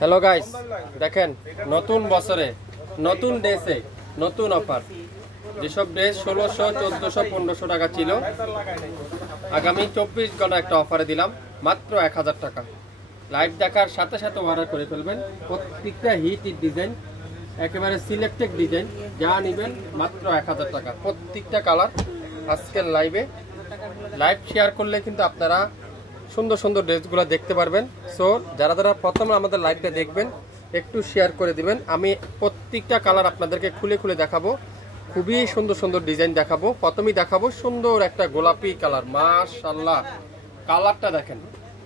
Hello guys, দেখেন নতুন বছরে নতুন ড্রেসে নতুন অফার। যেসব ড্রেস 1600, 1400, 1500 টাকা ছিল, আগামী 24 ঘন্টা একটা অফারে দিলাম মাত্র 1000 টাকা। লাইভ দেখার সাথে সাথে অর্ডার করে ফেলবেন। প্রত্যেকটা হিট ডিজাইন, একেবারে সিলেক্টেড ডিজাইন, যা নেবেন মাত্র 1000 টাকা। প্রত্যেকটা কালার আজকের লাইভ শেয়ার করলে কিন্তু আপনারা সুন্দর সুন্দর ড্রেসগুলো দেখতে পারবেন। সো যারা যারা প্রথমে আমাদের লাইভটা দেখবেন একটু শেয়ার করে দিবেন। আমি প্রত্যেকটা কালার আপনাদেরকে খুলে খুলে দেখাবো, খুবই সুন্দর সুন্দর ডিজাইন দেখাবো। প্রথমেই দেখাবো সুন্দর একটা গোলাপি কালার, মাশাআল্লাহ। কালারটা দেখেন,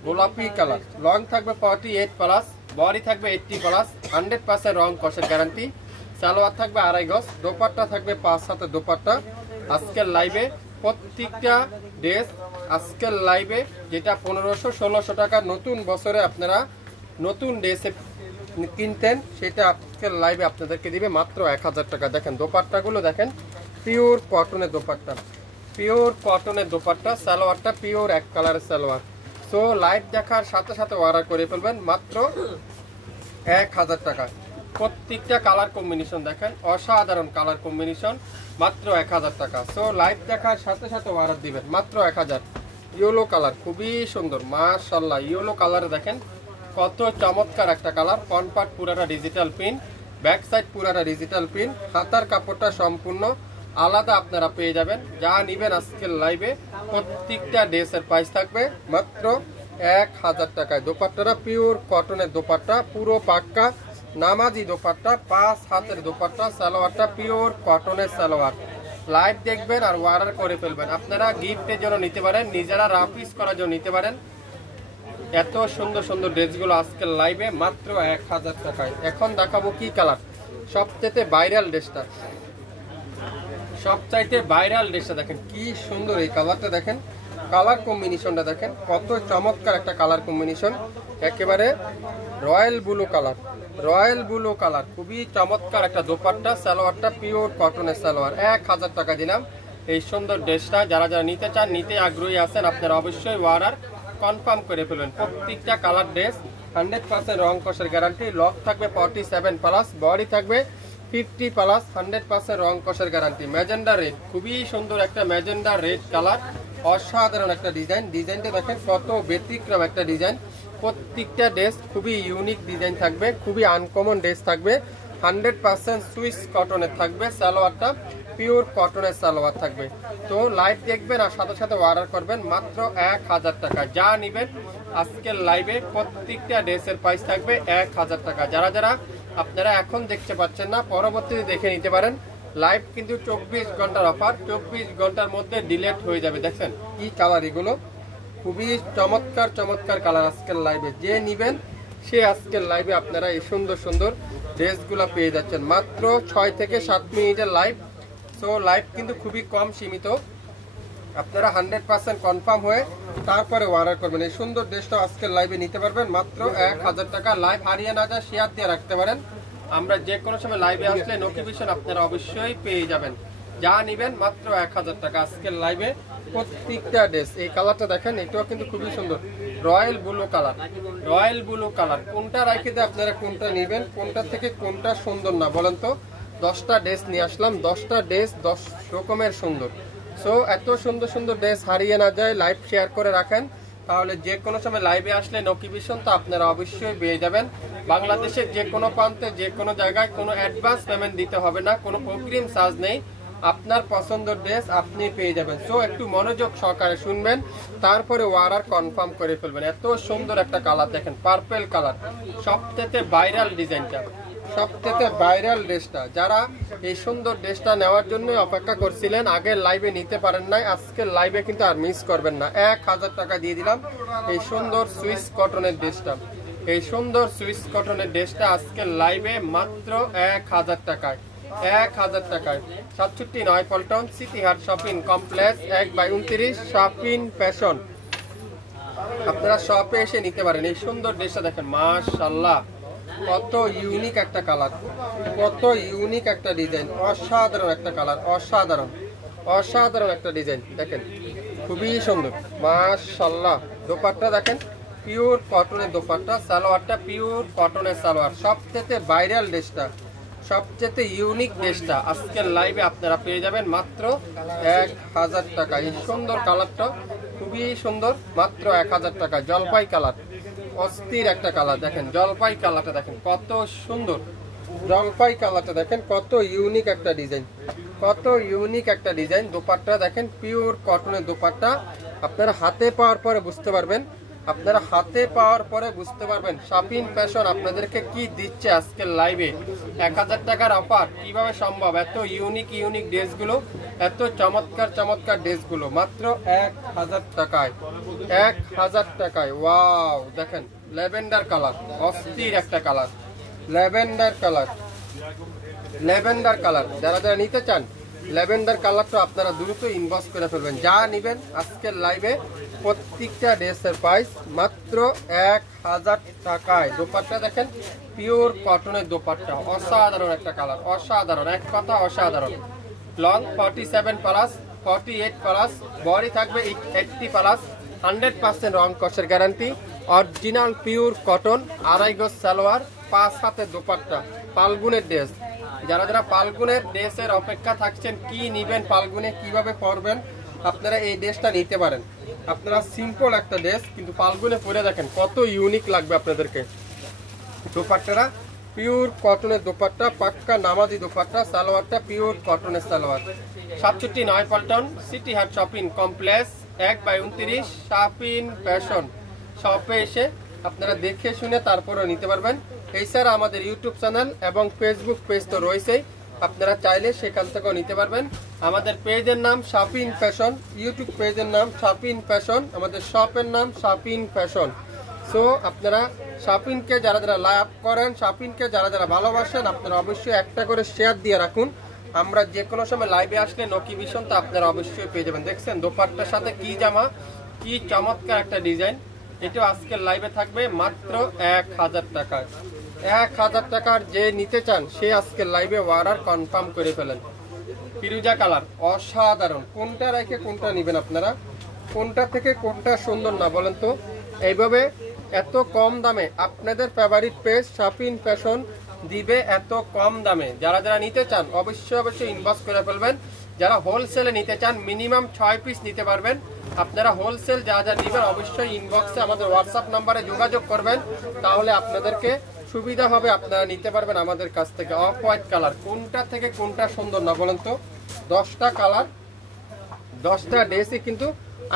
গোলাপি কালার, লং থাকবে 48+, বডি থাকবে 80+, 100% রং কষের গ্যারান্টি। সালোয়ার থাকবে 2.5 গজ, দোপাট্টা থাকবে 5 হাতের দোপাট্টা। আজকের লাইভে প্রত্যেকটা ড্রেস আজকের লাইভে যেটা 1500-1600 টাকা নতুন বছরে আপনারা নতুন ড্রেসে কিনতেন, সেটা আজকের লাইভে আপনাদেরকে দিবে মাত্র 1000 টাকা। দেখেন দোপাট্টাগুলো দেখেন, পিওর কটনের দোপাট্টা, পিওর কটনের দোপাট্টা। সালোয়ারটা পিওর এক কালারের সালোয়ার। সো লাইভ দেখার সাথে সাথে অর্ডার করে ফেলবেন মাত্র 1000 টাকা। প্রত্যেকটা কালার কম্বিনেশন দেখেন, অসাধারণ কালার কম্বিনেশন, মাত্র 1000 টাকা। সো লাইভ দেখার সাথে সাথে অর্ডার দিবেন মাত্র 1000। ইয়েলো কালার খুবই সুন্দর, মাশাআল্লাহ। ইয়েলো কালারে দেখেন কত চমৎকার একটা কালার। ফ্রন্ট পার্ট পুরাটা ডিজিটাল প্রিন্ট, ব্যাক সাইড পুরাটা ডিজিটাল প্রিন্ট, হাতার কাপড়টা সম্পূর্ণ আলাদা আপনারা পেয়ে যাবেন। যা নেবেন আজকের লাইভে প্রত্যেকটা ড্রেসের প্রাইস থাকবে মাত্র 1000 টাকায়। দোপাট্টাটা পিওর কটনের দোপাট্টা, পুরো পাক্কা নামাজি দোপাট্টা, 5 হাতের দোপাট্টা। সালোয়ারটা পিওর কটনের সালোয়ার। লাইভ দেখবেন আর অর্ডার করে ফেলবেন। আপনারা গিফটের জন্য নিতে পারেন, নিজেরা রাফিস করার জন্য নিতে পারেন। এত সুন্দর সুন্দর ড্রেসগুলো আজকের লাইভে মাত্র 1000 টাকায়। এখন দেখাবো কি কালার, সবচেয়ে ভাইরাল ড্রেসটা, সবচাইতে ভাইরাল ড্রেসটা দেখেন কি সুন্দর। এই কালারটা দেখেন, কালার কম্বিনেশনটা দেখেন কত চমৎকার একটা কালার কম্বিনেশন। একেবারে royal blue colour, royal blue colour, খুবই চমৎকার একটা দোপাট্টা। সালোয়ারটা পিওর কটনের সালোয়ার। 1000 টাকা দিলাম এই সুন্দর ড্রেসটা। যারা যারা নিতে চান, নিতে আগ্রহী আছেন, আপনারা অবশ্যই অর্ডার কনফার্ম করে ফেলবেন। প্রত্যেকটা কালার ড্রেস 100% রং কষের গ্যারান্টি। লক থাকবে 47+, বডি থাকবে 50+, 100% রং কষের গ্যারান্টি। ম্যাজেন্ডা রেড, খুবই সুন্দর একটা ম্যাজেন্ডা রেড কালার, অসাধারণ একটা ডিজাইন। ডিজাইনটা দেখেন কত ব্যতিক্রম একটা ডিজাইন। প্রত্যেকটা ড্রেস খুবই ইউনিক ডিজাইন থাকবে, খুবই আনকমন ড্রেস থাকবে। 100% সুইস কটনের থাকবে। সালোয়ারটা পিওর কটনের সালোয়ার থাকবে। তো লাইভ দেখবেন আর সাথে সাথে অর্ডার করবেন মাত্র 1000 টাকা। যা নেবেন আজকের লাইভে প্রত্যেকটা ড্রেসের প্রাইস থাকবে 1000 টাকা। যারা যারা আপনারা এখন দেখতে পাচ্ছেন না, পরবর্তীতে দেখে নিতে পারেন। লাইভ কিন্তু 24 ঘন্টার অফার, 24 ঘন্টার মধ্যে ডিলেট হয়ে যাবে। দেখছেন কি কালার এগুলো, খুবই চমৎকার চমৎকার কালার আজকের লাইভে। যে নিবেন সে আজকের লাইভে আপনারা এই সুন্দর সুন্দর ড্রেসগুলো পেয়ে যাচ্ছেন মাত্র 6 থেকে 7 মিনিটের লাইভ। সো লাইভ কিন্তু খুবই কম সীমিত, আপনারা 100% কনফার্ম হয়ে তারপরে অর্ডার করবেন। এই সুন্দর ড্রেসটা আজকের লাইভে নিতে পারবেন মাত্র 1000 টাকা। লাইভ হারিয়ে না যায় শেয়ার দিয়ে রাখতে পারেন। আমরা যে কোনো সময় লাইভে আসলে নোটিফিকেশন আপনারা অবশ্যই পেয়ে যাবেন। যা নেবেন মাত্র 1000 টাকা আজকের লাইভে প্রত্যেকটা ড্রেস। এই কালারটা দেখেন, এটাও কিন্তু খুবই সুন্দর, royal blue colour, royal blue colour. কোনটা রাখে দিয়ে আপনারা কোনটা নেবেন, কোনটা থেকে কোনটা সুন্দর না বলেন তো? 10টা ড্রেস নিয়ে আসলাম, 10টা ড্রেস 10 রকমের সুন্দর। সো এত সুন্দর সুন্দর ড্রেস হারিয়ে না যায়, লাইভ শেয়ার করে রাখেন, তাহলে যে কোনো সময় লাইভে আসলে নোটিফিকেশন তো আপনারা অবশ্যই পেয়ে যাবেন। বাংলাদেশের যে কোনো প্রান্তে যে কোনো জায়গায় কোনো অ্যাডভান্স পেমেন্ট দিতে হবে না, কোনো অগ্রিম চার্জ নেই। আপনার পছন্দের ড্রেস আপনি পেয়ে যাবেন। সো একটু মনোযোগ সহকারে শুনবেন, তারপরে অর্ডার কনফার্ম করে ফেলবেন। এত সুন্দর একটা কালার দেখেন, পার্পল কালার, সবথেকে ভাইরাল ডিজাইনটা, সবথেকে ভাইরাল ড্রেসটা। যারা এই সুন্দর ড্রেসটা নেওয়ার জন্য অপেক্ষা করছিলেন, আগের লাইভে নিতে পারেন নাই, আজকের লাইভে কিন্তু আর মিস করবেন না। 1000 টাকা দিয়ে দিলাম এই সুন্দর সুইস কটনের ড্রেসটা। এই সুন্দর সুইস কটনের ড্রেসটা আজকের লাইভে মাত্র 1000 টাকায়। 1000 টাকায়। 67 Paltan City Heart shopping complex 1/29 shopping fashion. আপনারা শপে এসে নিতে পারেন। এই সুন্দর ড্রেসটা দেখেন, মাশাআল্লাহ, কত ইউনিক একটা কালার, কত ইউনিক একটা ডিজাইন, অসাধারণ একটা কালার, অসাধারণ অসাধারণ একটা ডিজাইন দেখেন, খুবই সুন্দর, মাশাআল্লাহ। দোপাট্টা দেখেন পিওর কটনের দোপাট্টা, সালোয়ারটা পিওর কটনের সালোয়ার। সবচেয়ে ভাইরাল ড্রেসটা, সবচেয়ে ইউনিক ড্রেসটা আজকের লাইভে আপনারা পেয়ে যাবেন মাত্র 1000 টাকা। এই সুন্দর কালারটা খুবই সুন্দর, মাত্র 1000 টাকা। জলপাই কালার, অস্থির একটা কালার। দেখেন জলপাই কালারটা দেখেন কত সুন্দর, জলপাই কালারটা দেখেন কত ইউনিক একটা ডিজাইন, কত ইউনিক একটা ডিজাইন। দোপাট্টা দেখেন পিওর কটনের দোপাট্টা। আপনারা হাতে পাওয়ার পরে বুঝতে পারবেন, আপনারা হাতে পাওয়ার পরে বুঝতে পারবেন শাপিন ফ্যাশন আপনাদেরকে কি দিচ্ছে আজকের লাইভে। 1000 টাকার অফার কিভাবে সম্ভব? এত ইউনিক ইউনিক ড্রেসগুলো, এত চমৎকার চমৎকার ড্রেসগুলো মাত্র 1000 টাকায়, 1000 টাকায়। ওয়াও দেখেন ল্যাভেন্ডার কালার, অস্থির একটা colour, lavender colour, lavender colour. যারা যারা নিতে চান ল্যাভেন্ডার কালারটা আপনারা দ্রুত ইনবক্স করে ফেলবেন। যা নেবেন আজকের লাইভে প্রত্যেকটা ড্রেসের প্রাইস মাত্র 1000 টাকায়। দোপাট্টা দেখেন পিওর কটনের দোপাট্টা, অসাধারণ একটা কালার, অসাধারণ, এক কথা অসাধারণ। লং 47 প্লাস, 48 প্লাস, বডি থাকবে 80 প্লাস, 100% রং কষের গ্যারান্টি, অরিজিনাল পিওর কটন, 2.5 গজ সালোয়ার, 5 হাতের দোপাট্টা, ফাল্গুনের ড্রেস। যারা যারা ফাল্গুনের ড্রেসের অপেক্ষা থাকছেন, কি নিবেন ফাল্গুনে, কিভাবে পরবেন, আপনারা এই ড্রেসটা নিতে পারেন। আপনারা সিম্পল একটা ড্রেস কিন্তু ফাল্গুনে পরে দেখেন কত ইউনিক লাগবে আপনাদেরকে। দোপাট্টাটা পিওর কটনের দোপাট্টা, পাক্কা নামাজি দোপাট্টা, সালোয়ারটা পিওর কটনের সালোয়ার। 67 পল্টন সিটি হাট শপিং কমপ্লেক্স 1/29 শাপিন ফ্যাশন শপে এসে আপনারা দেখে শুনে তারপরে নিতে পারবেন। এছাড়া আমাদের ইউটিউব চ্যানেল এবং ফেসবুক পেজ তো রয়েছেই, আপনারা চাইলে সেখান থেকেও নিতে পারবেন। আমাদের পেজের নাম শাপিন ফ্যাশন, ইউটিউব পেজের নাম শাপিন ফ্যাশন, আমাদের শপের নাম শাপিন ফ্যাশন। সো আপনারা শাপিনকে যারা যারা লাভ করেন, শাপিনকে যারা যারা ভালোবাসেন, আপনারা অবশ্যই একটা করে শেয়ার দিয়ে রাখুন। আমরা যে কোনো সময় লাইভে আসলে নোটিফিকেশন তো আপনারা অবশ্যই পেয়ে যাবেন। দেখছেন দোপাট্টার সাথে কি জামা, কি চমৎকার একটা ডিজাইন। এটা আজকের লাইভে থাকবে মাত্র 1000 টাকায়। 1000 টাকার যে নিতে চান সে আজকের লাইভে অর্ডার কনফার্ম করে ফেলেন। ফিরোজা কালার অসাধারণ, কোনটা রেখে কোনটা নেবেন আপনারা, কোনটা থেকে কোনটা সুন্দর না বলেন তো? এইভাবে এত কম দামে আপনাদের ফেভারিট পেজ শাপিন ফ্যাশন দিবে এত কম দামে। যারা যারা নিতে চান অবশ্যই অবশ্যই ইনবক্স করে ফেলবেন। যারা হোলসেলে নিতে চান মিনিমাম 6 পিস নিতে পারবেন। আপনারা হোলসেল যা যা নেবেন অবশ্যই ইনবক্সে আমাদের হোয়াটসঅ্যাপ নাম্বারে যোগাযোগ করবেন, তাহলে আপনাদেরকে সুবিধা হবে, আপনারা নিতে পারবেন আমাদের কাছ থেকে। অফ হোয়াইট কালার, কোনটা থেকে কোনটা সুন্দর না বলেন তো? 10টা কালার, 10টা ড্রেসই কিন্তু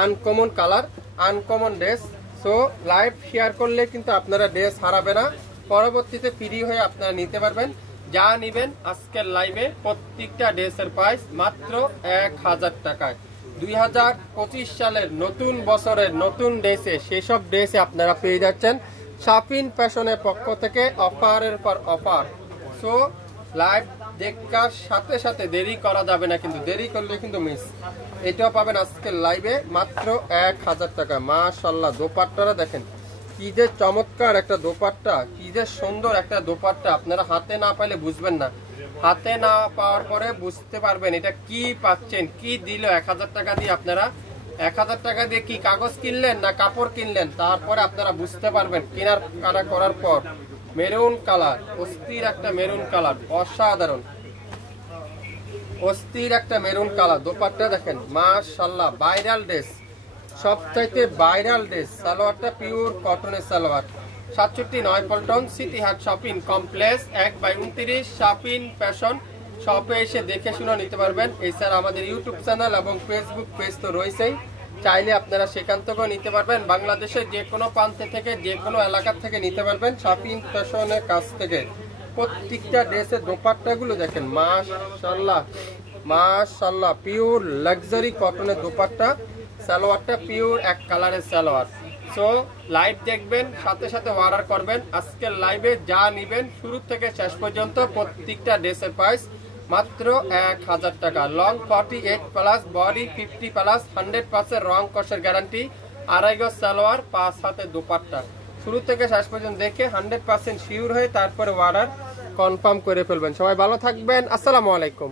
uncommon colour, uncommon dress. So live share করলে কিন্তু আপনারা ড্রেস হারাবে না, পরবর্তীতে ফ্রি হয়ে আপনারা নিতে পারবেন। যা নেবেন আজকের লাইভে প্রত্যেকটা ড্রেসের প্রাইস মাত্র 1000 টাকায়। 2025 সালের নতুন বছরের নতুন ড্রেসে, সেসব ড্রেসে আপনারা পেয়ে যাচ্ছেন শাপিন ফ্যাশনের পক্ষ থেকে অফারের পর অফার। সো লাইভ দেখার সাথে সাথে দেরি করা যাবে না, কিন্তু দেরি করলে কিন্তু মিস। এটাও পাবেন আজকের লাইভে মাত্র 1000 টাকা। মাশাআল্লাহ দোপাট্টাটা দেখেন কি যে চমৎকার একটা দোপাট্টা, কি যে সুন্দর একটা দোপাট্টা। আপনারা হাতে না পাইলে বুঝবেন না, হাতে না পাওয়ার পরে বুঝতে পারবেন এটা কি পাচ্ছেন, কি দিল 1000 টাকা দিয়ে। আপনারা 1000 টাকা দিয়ে কি কাগজ কিনলেন না কাপড় কিনলেন, তারপরে আপনারা বুঝতে পারবেন কেনার কাটা করার পর। মেরুন কালার, অস্থির একটা মেরুন কালার, অসাধারণ অস্থির একটা মেরুন কালার। দোপাট্টা দেখেন মাশাআল্লাহ, ভাইরাল ড্রেস, সবচাইতে ভাইরাল ড্রেস। সালোয়ারটা পিওর কটনের সালোয়ার। 67 পল্টন সিটি হাট শপিং কমপ্লেক্স 1/29 শাপিন ফ্যাশন শপে এসে দেখে শুনে নিতে পারবেন। এছাড়া আমাদের ইউটিউব চ্যানেল এবং ফেসবুক পেজ তো রয়েছেই, চাইলে আপনারা সেখান থেকেও নিতে পারবেন। বাংলাদেশের যে কোনো প্রান্তে থেকে, যে কোনো এলাকা থেকে নিতে পারবেন শাপিন ফ্যাশনের কাছ থেকে। প্রত্যেকটা ড্রেসের দোপাট্টাগুলো দেখেন মাশাআল্লাহ মাশাআল্লাহ, পিওর লাক্সারি কটনের দোপাট্টা। সালোয়ারটা পিওর এক কালারের সালোয়ার। সো লাইভ দেখবেন, সাথে সাথে অর্ডার করবেন। আজকের লাইভে যা নেবেন শুরু থেকে শেষ পর্যন্ত প্রত্যেকটা ড্রেসের প্রাইস মাত্র 1000 টাকা। লং 48 প্লাস, বডি 50 প্লাস, 100% রং কষের গ্যারান্টি, 2.5 গজ সালোয়ার, 5 হাতের দোপাট্টা। শুরু থেকে শেষ পর্যন্ত দেখে 100% শিওর হয়ে তারপরে অর্ডার কনফার্ম করে ফেলবেন। সবাই ভালো থাকবেন, আসসালামু আলাইকুম।